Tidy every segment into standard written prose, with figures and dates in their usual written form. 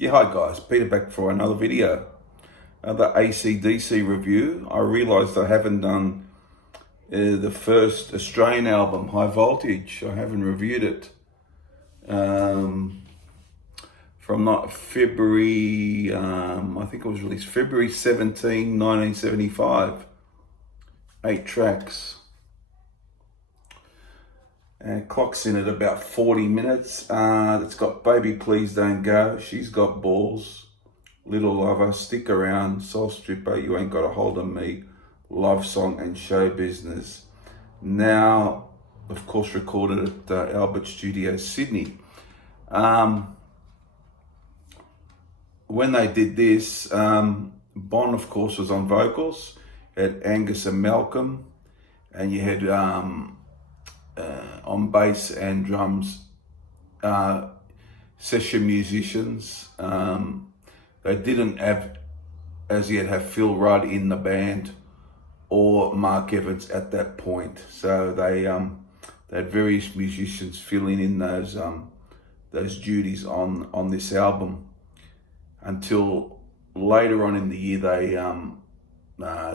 Yeah, hi guys, Peter back for another video. Another AC/DC review. I realised I haven't done the first Australian album, High Voltage. I haven't reviewed it. From not February, I think it was released February 17, 1975. 8 tracks. And clocks in at about 40 minutes. It's got Baby Please Don't Go, She's Got Balls, Little Lover, Stick Around, Soul Stripper, You Ain't Got a Hold of Me, Love Song, and Show Business. Now, of course, recorded at Albert Studios, Sydney. When they did this, Bon, of course, was on vocals. You had Angus and Malcolm, and you had on bass and drums, session musicians. They didn't have, as yet, have Phil Rudd in the band or Mark Evans at that point. So they had various musicians filling in those duties on this album until later on in the year they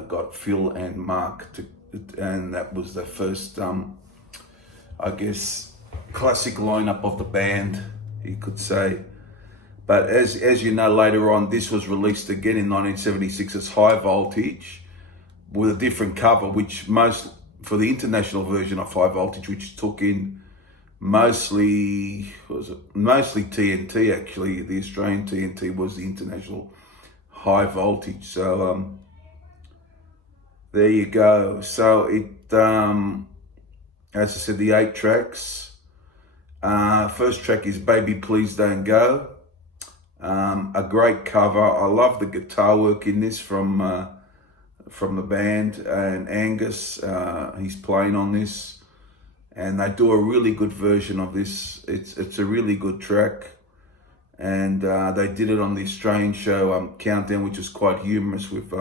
got Phil and Mark and that was the first I guess classic lineup of the band, you could say. But as you know, later on, this was released again in 1976 as High Voltage with a different cover, which for the international version of High Voltage, which took in mostly TNT. Actually, the Australian TNT was the international High Voltage. So there you go. So it as I said, the 8 tracks. First track is Baby Please Don't Go. A great cover. I love the guitar work in this from the band, and Angus, he's playing on this, and they do a really good version of this. It's a really good track, and they did it on the Australian show Countdown, which is quite humorous with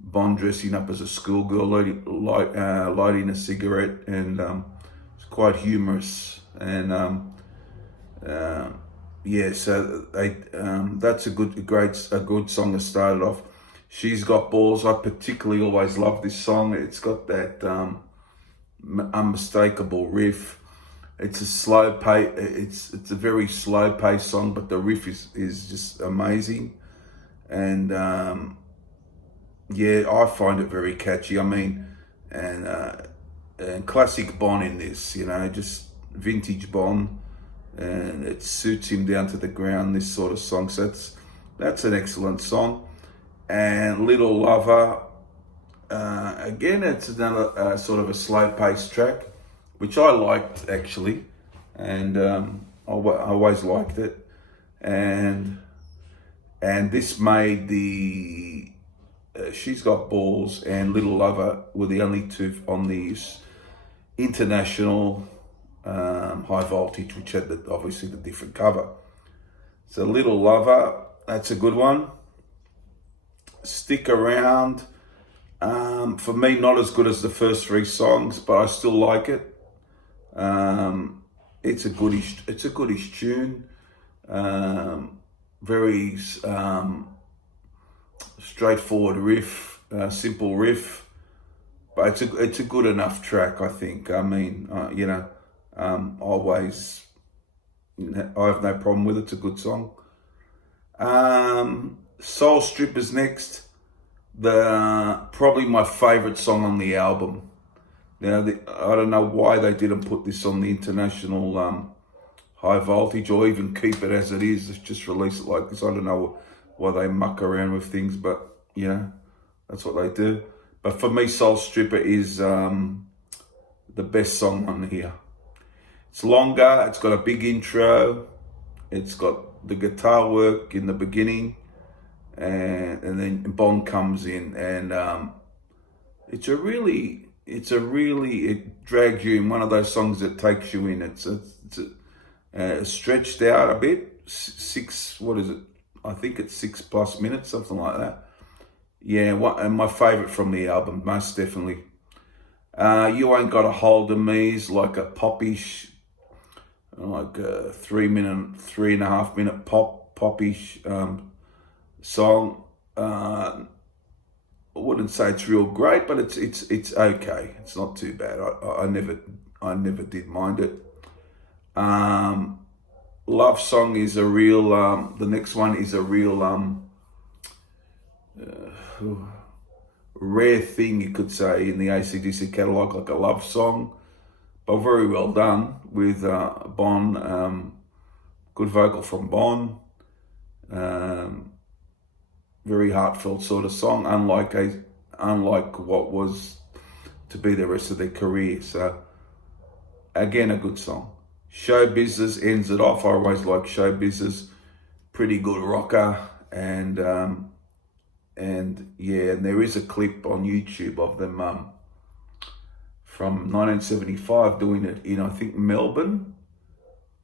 Bon dressing up as a schoolgirl, lighting a cigarette, and it's quite humorous. And yeah, so that's a good song to start it off. She's Got Balls. I particularly always love this song. It's got that unmistakable riff. It's a slow pace. It's a very slow paced song, but the riff is just amazing. And yeah, I find it very catchy. I mean, and classic Bon in this, just vintage Bon, and it suits him down to the ground, this sort of song. So that's an excellent song. And Little Lover, again, it's another sort of a slow-paced track, which I liked actually, and I always liked it. And this made the She's Got Balls and Little Lover were the only two on the international High Voltage, which had obviously the different cover. So Little Lover, that's a good one. Stick Around, for me, not as good as the first 3 songs, but I still like it. It's a goodish tune. Very straightforward riff, simple riff, but it's a good enough track, I think. I mean, always, I have no problem with it. It's a good song. Soul Stripper's next. Probably my favourite song on the album. Now, I don't know why they didn't put this on the international High Voltage, or even keep it as it is. Just release it like this. I don't know why they muck around with things, but that's what they do. But for me, Soul Stripper is the best song on here. It's longer. It's got a big intro. It's got the guitar work in the beginning, and then Bon comes in, and it drags you in. One of those songs that takes you in. It's stretched out a bit. What is it? I think it's 6+ minutes, something like that. Yeah, and my favourite from the album, most definitely. You Ain't Got a Hold of Me is like a popish, like a 3.5 minute pop popish song. I wouldn't say it's real great, but it's okay. It's not too bad. I never did mind it. Love Song is a real. The next one is a real rare thing, you could say, in the AC/DC catalogue, like a love song, but very well done with Bon. Good vocal from Bon. Very heartfelt sort of song, unlike what was to be the rest of their career. So again, a good song. Show Business ends it off. I always like Show Business. Pretty good rocker, and yeah, and there is a clip on YouTube of them from 1975 doing it in, I think, Melbourne,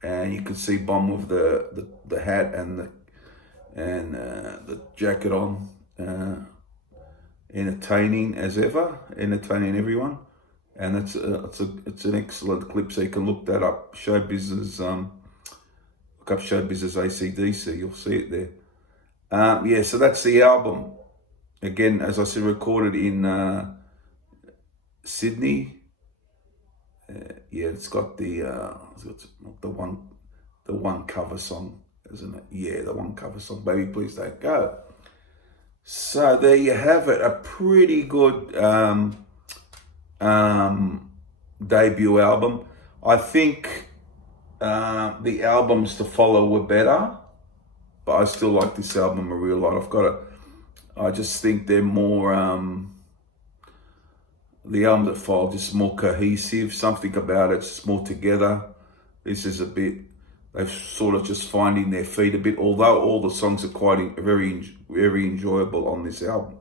and you can see Bon with the hat and the jacket on, entertaining as ever, entertaining everyone, and it's an excellent clip. So you can look that up. Show Business, look up Show Business AC/DC. You'll see it there. Yeah, so that's the album. Again, as I said, recorded in Sydney. Yeah, it's got the one cover song, isn't it? Yeah, the one cover song, Baby Please Don't Go. So there you have it, a pretty good debut album. I think the albums to follow were better, but I still like this album a real lot. I just think they're more, the album that follow just more cohesive, something about it's just more together. This is a bit, they're sort of just finding their feet a bit, although all the songs are quite very enjoyable on this album.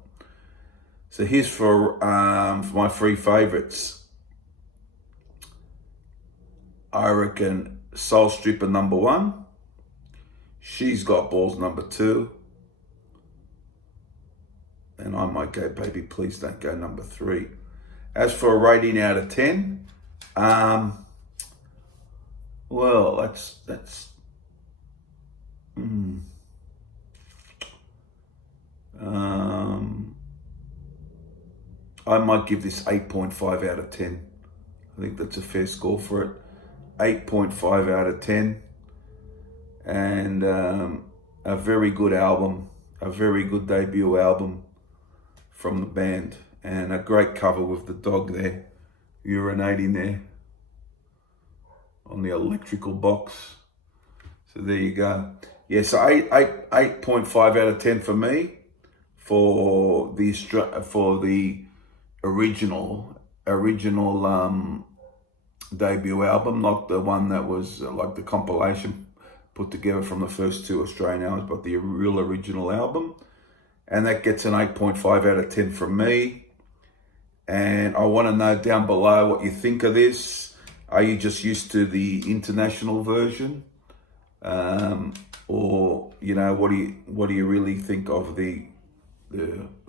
So here's for my three favorites. I reckon Soul Stripper number 1, She's Got Balls number 2, and I Might Go Baby Please Don't Go number 3. As for a rating out of 10, well, that's I might give this 8.5 out of 10. I think that's a fair score for it. 8.5 out of 10. And a very good album, a very good debut album from the band, and a great cover with the dog there, urinating there on the electrical box. So there you go. Yeah, so 8.5 out of 10 for me for the original debut album, not the one that was like the compilation put together from the first 2 Australian albums, but the real original album. And that gets an 8.5 out of 10 from me. And I want to know down below what you think of this. Are you just used to the international version? Or, you know, what do you really think of the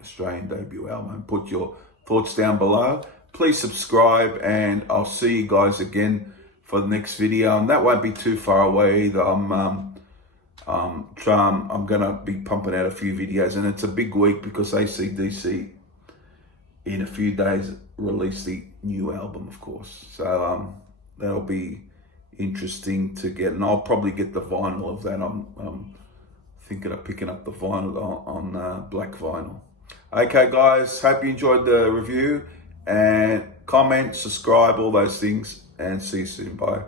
Australian debut album? Put your thoughts down below. Please subscribe, and I'll see you guys again for the next video. And that won't be too far away either. I'm gonna be pumping out a few videos, and it's a big week because AC/DC in a few days release the new album, of course. So that'll be interesting to get, and I'll probably get the vinyl of that. I'm thinking of picking up the vinyl on black vinyl. Okay, guys, hope you enjoyed the review, and comment, subscribe, all those things, and see you soon. Bye.